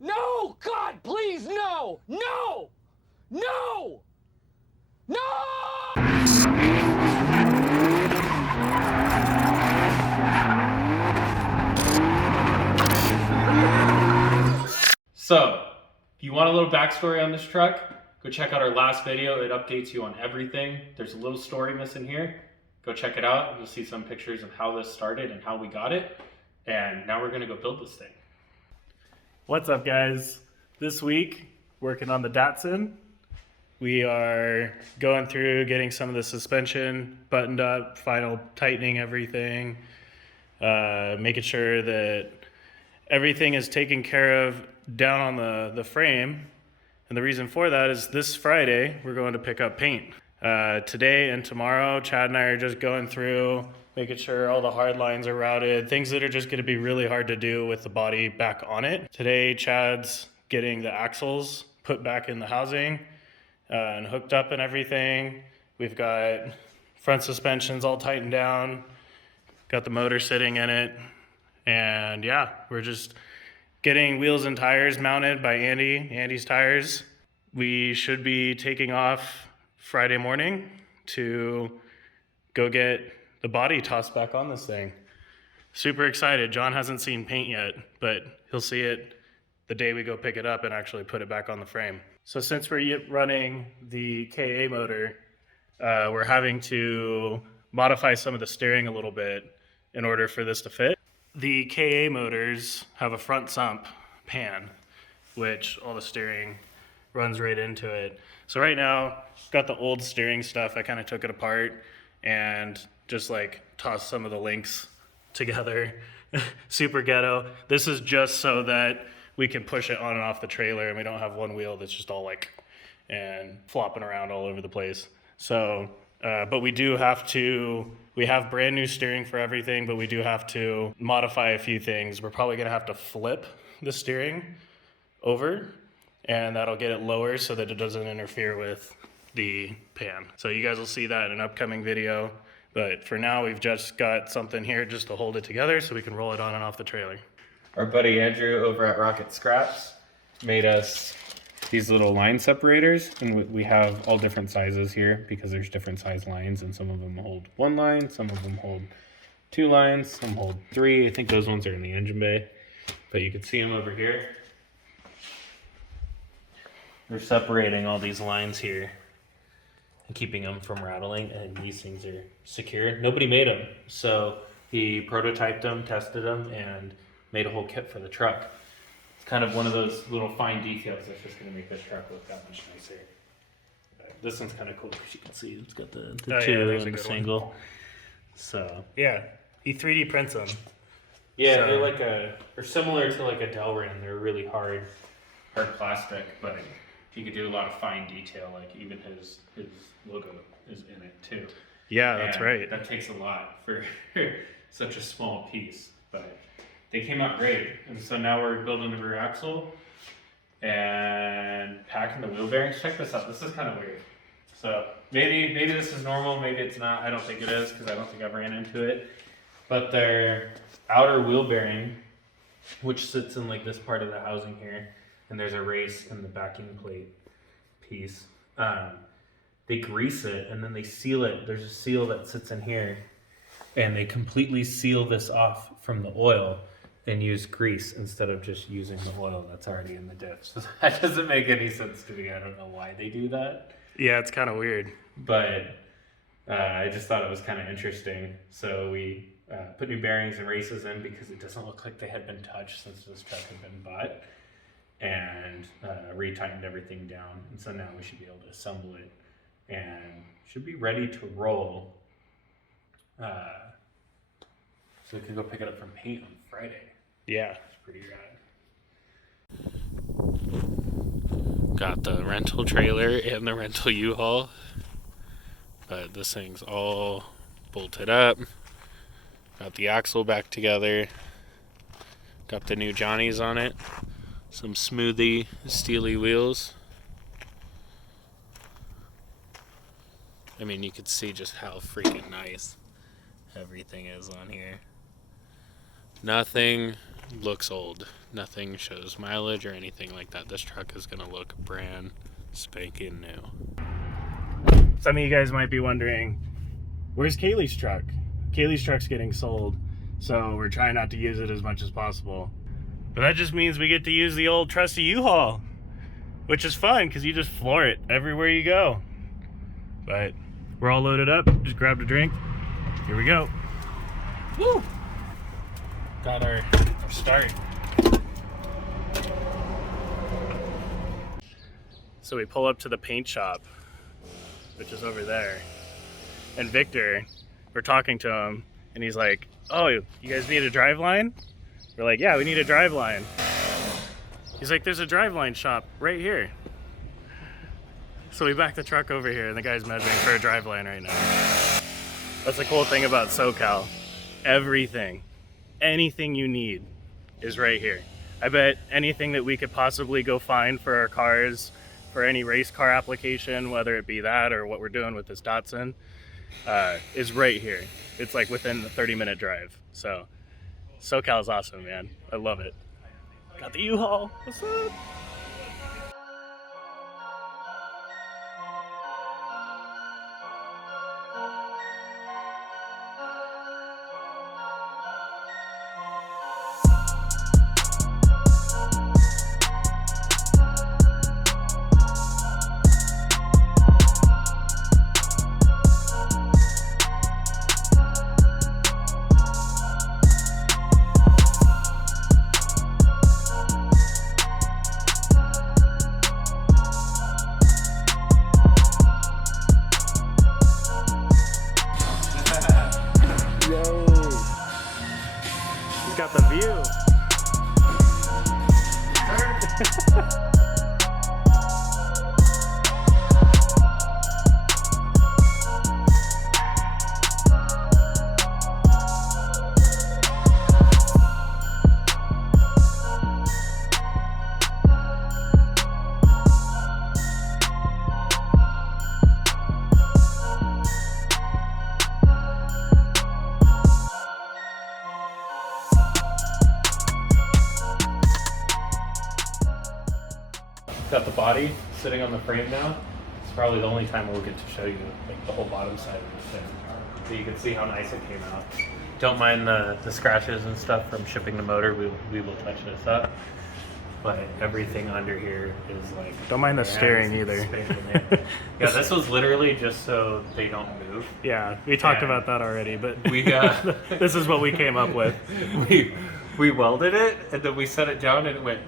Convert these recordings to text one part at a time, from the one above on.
No! God, please, no! No! No! No! So, if you want a little backstory on this truck, go check out our last video. It updates you on everything. There's a little story missing here. Go check it out. You'll see some pictures of how this started and how we got it. And now we're gonna go build this thing. What's up, guys? This week, working on the Datsun. We are going through getting some of the suspension buttoned up, final tightening everything, making sure that everything is taken care of down on the frame. And the reason for that is this Friday, we're going to pick up paint. Today and tomorrow, Chad and I are just going through, making sure all the hard lines are routed, things that are just going to be really hard to do with the body back on it. Today, Chad's getting the axles put back in the housing and hooked up and everything. We've got front suspensions all tightened down, got the motor sitting in it, and yeah, we're just getting wheels and tires mounted by Andy's tires. We should be taking off Friday morning to go get the body tossed back on this thing. Super excited. John hasn't seen paint yet, but he'll see it the day we go pick it up and actually put it back on the frame. So since we're running the KA motor, we're having to modify some of the steering a little bit in order for this to fit. The KA motors have a front sump pan, which all the steering runs right into it. So right now, got the old steering stuff. I kind of took it apart and just like tossed some of the links together. Super ghetto. This is just so that we can push it on and off the trailer and we don't have one wheel that's just all like and flopping around all over the place. So, but we have brand new steering for everything, but we do have to modify a few things. We're probably gonna have to flip the steering over, and that'll get it lower so that it doesn't interfere with the pan. So you guys will see that in an upcoming video. But for now, we've just got something here just to hold it together so we can roll it on and off the trailer. Our buddy Andrew over at Rocket Scraps made us these little line separators, and we have all different sizes here because there's different size lines, and some of them hold one line, some of them hold two lines, some hold three. I think those ones are in the engine bay, but you can see them over here. We're separating all these lines here and keeping them from rattling, and these things are secure. Nobody made them, so he prototyped them, tested them, and made a whole kit for the truck. It's kind of one of those little fine details that's just going to make this truck look that much nicer. This one's kind of cool because you can see it's got the two and the single. One. So yeah, he 3D prints them. Yeah, so they're similar to like a Delrin. They're really hard plastic, but he could do a lot of fine detail. Like even his logo is in it too. Yeah, that's right. That takes a lot for such a small piece, but they came out great. And so now we're building the rear axle and packing the wheel bearings. Check this out. This is kind of weird. So maybe this is normal, maybe it's not. I don't think it is because I don't think I've ran into it. But their outer wheel bearing, which sits in like this part of the housing here, and there's a race in the backing plate piece. They grease it and then they seal it. There's a seal that sits in here, and they completely seal this off from the oil and use grease instead of just using the oil that's already in the diff. So that doesn't make any sense to me. I don't know why they do that. Yeah, it's kind of weird. But I just thought it was kind of interesting. So we put new bearings and races in because it doesn't look like they had been touched since this truck had been bought, and retightened everything down. And so now we should be able to assemble it and should be ready to roll. So we can go pick it up from paint on Friday. Yeah. It's pretty rad. Got the rental trailer and the rental U-Haul. But this thing's all bolted up. Got the axle back together. Got the new Johnnies on it. Some smoothy, steely wheels. I mean, you could see just how freaking nice everything is on here. Nothing looks old. Nothing shows mileage or anything like that. This truck is gonna look brand spanking new. Some of you guys might be wondering, where's Kaylee's truck? Kaylee's truck's getting sold, so we're trying not to use it as much as possible. But that just means we get to use the old trusty U-Haul, which is fun because you just floor it everywhere you go. But we're all loaded up. Just grabbed a drink. Here we go. Woo! Got our start. So we pull up to the paint shop, which is over there. And Victor, we're talking to him, and he's like, "Oh, you guys need a driveline?" We're like, "Yeah, we need a driveline." He's like, "There's a driveline shop right here." So we back the truck over here, and the guy's measuring for a driveline right now. That's the cool thing about SoCal. Everything, anything you need is right here. I bet anything that we could possibly go find for our cars, for any race car application, whether it be that or what we're doing with this Datsun, is right here. It's like within the 30-minute drive. So SoCal is awesome, man. I love it. Got the U-Haul. What's up? Got the view. Got the body sitting on the frame now. It's probably the only time we'll get to show you like the whole bottom side of the thing. So you can see how nice it came out. Don't mind the scratches and stuff from shipping the motor. We will touch this up. But everything under here is like... Don't mind the steering either. Yeah, this was literally just so they don't move. Yeah, we talked about that already, but we this is what we came up with. We welded it, and then we set it down, and it went,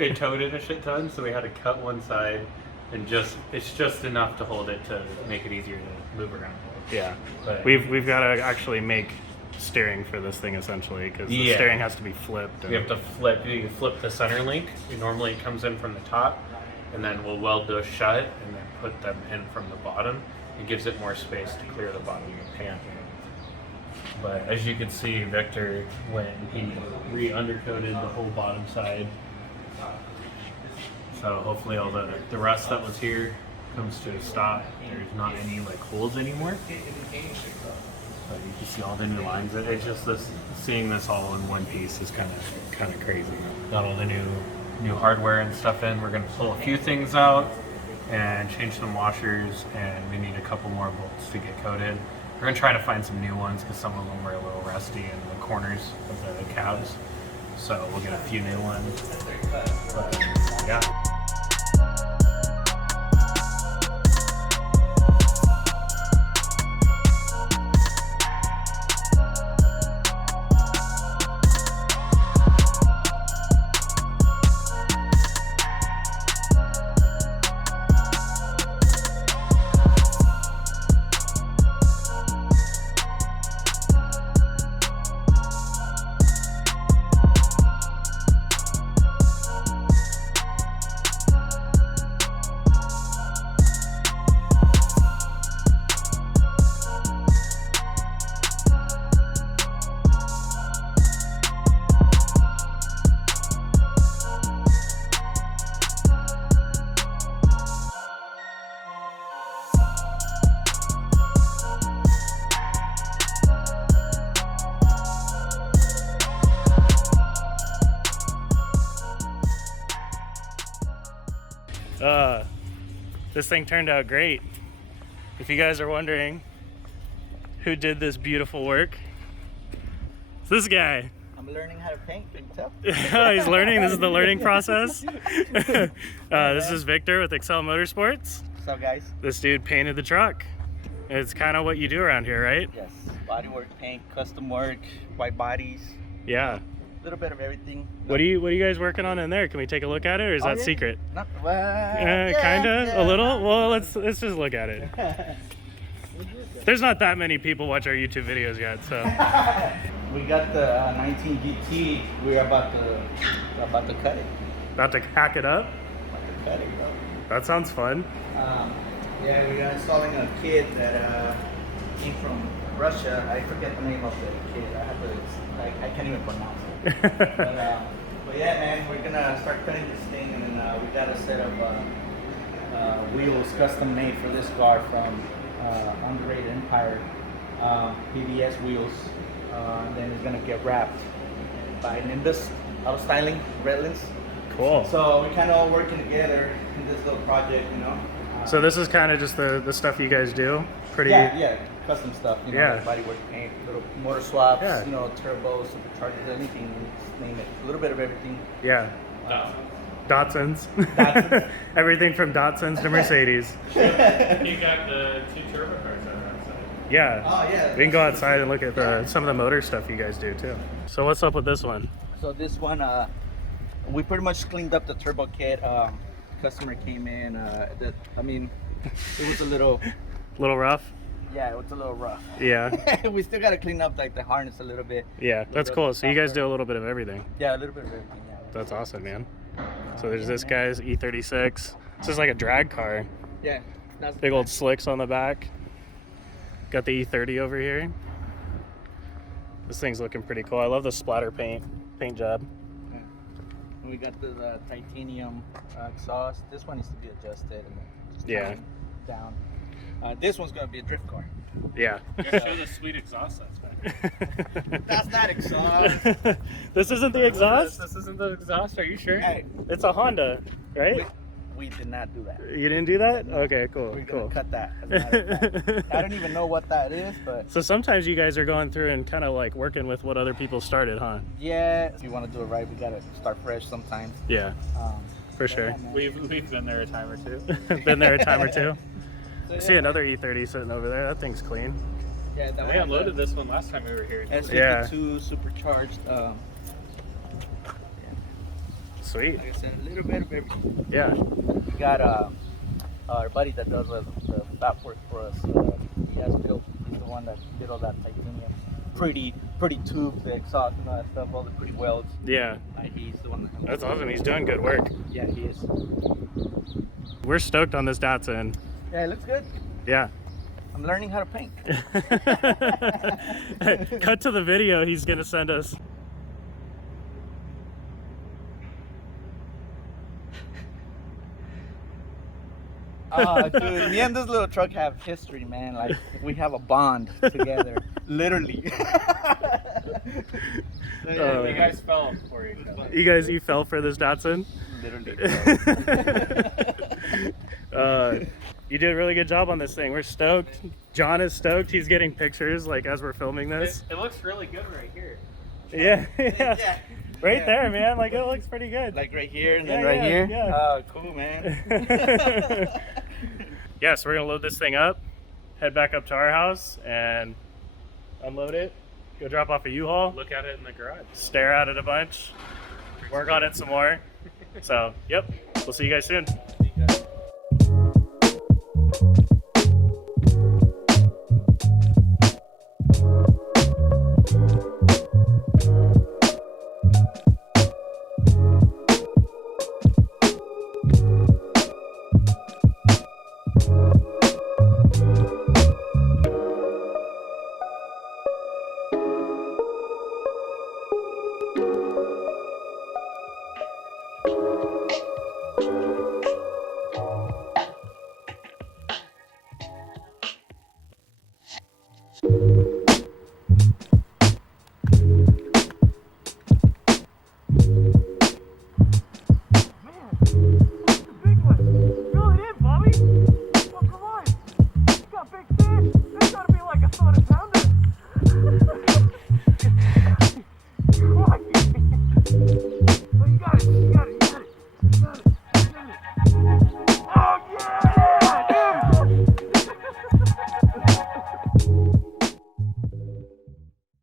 it towed it a shit ton, so we had to cut one side, and it's just enough to hold it to make it easier to move around. Yeah, but we've got to actually make steering for this thing, essentially, because the steering has to be flipped. We have to flip, you can flip the center link. Normally it comes in from the top, and then we'll weld those shut, and then put them in from the bottom. It gives it more space to clear the bottom of the pan. But as you can see, Victor went and he re-undercoated the whole bottom side. So hopefully all the rust that was here comes to a stop. There's not any like holes anymore. But you can see all the new lines. It's just seeing this all in one piece is kind of crazy. Got all the new hardware and stuff in. We're gonna pull a few things out and change some washers, and we need a couple more bolts to get coated. We're going to try to find some new ones because some of them were a little rusty in the corners of the cabs. So we'll get a few new ones. But, yeah. This thing turned out great. If you guys are wondering who did this beautiful work, it's this guy. I'm learning how to paint, can you tell? Oh, he's learning. This is the learning process. This is Victor with Excel Motorsports. What's up, guys? This dude painted the truck. It's kind of what you do around here, right? Yes, body work, paint, custom work, white bodies, Yeah. a little bit of everything. What are you guys working on in there? Can we take a look at it, or is that yeah. secret? Not, well, Kinda, yeah. a little. Well, let's just look at it. There's not that many people watch our YouTube videos yet, so. We got the 19 GT. We're about to cut it. About to hack it up. About to cut it, bro. That sounds fun. Yeah, we are installing a kit that came from Russia. I forget the name of the kit. I can't even pronounce it. but yeah, man, we're gonna start cutting this thing, and then we got a set of wheels custom made for this car from Underrated Empire PBS wheels. And then it's gonna get wrapped by Nimbus Auto Styling Redlands. Cool. So we kind of all working together in this little project, you know. So this is kind of just the stuff you guys do? Pretty. Yeah, custom stuff, you know, Yeah. like body work, paint, little motor swaps, Yeah. you know, turbos, superchargers, anything, just name it. A little bit of everything. Yeah. Datsuns. Datsuns. Everything from Datsuns to Mercedes. You got the 2 turbo cars on that side. Yeah. Oh yeah. We can go outside and look at some of the motor stuff you guys do too. So what's up with this one? So this one, we pretty much cleaned up the turbo kit. Customer came in. It was a little. Little rough? Yeah, it was a little rough. Yeah. We still gotta clean up like the harness a little bit. Yeah, that's cool. So you guys do a little bit of everything. Yeah, a little bit of everything. Yeah. That's awesome, man. So there's this guy's E36. This is like a drag car. Yeah. That's Big old slicks on the back. Got the E30 over here. This thing's looking pretty cool. I love the splatter paint job. And we got the titanium exhaust. This one needs to be adjusted. And just Yeah. Down. This one's gonna be a drift car. Yeah. Show the sweet exhaust that's back. That's not exhaust. This isn't the exhaust? This isn't the exhaust, are you sure? Hey, It's a Honda, right? we did not do that. You didn't do that? Okay, cool. We're gonna Cool. cut that. That's not it. I don't even know what that is, but So sometimes you guys are going through and kind of like working with what other people started, huh? yeah, if you want to do it right, we gotta start fresh sometimes. Yeah, for but sure. yeah, man. We've been there a time or two. Been there a time or two. So, I see another E30 sitting over there. That thing's clean. Yeah, that We unloaded this one last time we were here. S52 supercharged. Sweet. Like I said, a little bit of everything. Yeah. We got our buddy that does the fab work for us. He has built. He's the one that did all that titanium, pretty tubes, the exhaust and all that stuff, all the pretty welds. Yeah. He's the one that. That's awesome. He's doing good work. Yeah, he is. We're stoked on this Datsun. Yeah, it looks good. Yeah. I'm learning how to paint. Cut to the video he's going to send us. Dude, me and this little truck have history, man. Like, we have a bond together, literally. So, yeah, You guys fell for each other. You fell for this Datsun? literally. You did a really good job on this thing. We're stoked. John is stoked. He's getting pictures like as we're filming this. It looks really good right here. Yeah. Yeah. Right Yeah. there, man. Like it looks pretty good. Like right here and Yeah, then right yeah, here. yeah. Oh, cool, man. Yeah, so we're gonna load this thing up, head back up to our house and unload it, go drop off a U-Haul, Look at it in the garage. stare at it a bunch, work on it some more. So, yep, we'll see you guys soon.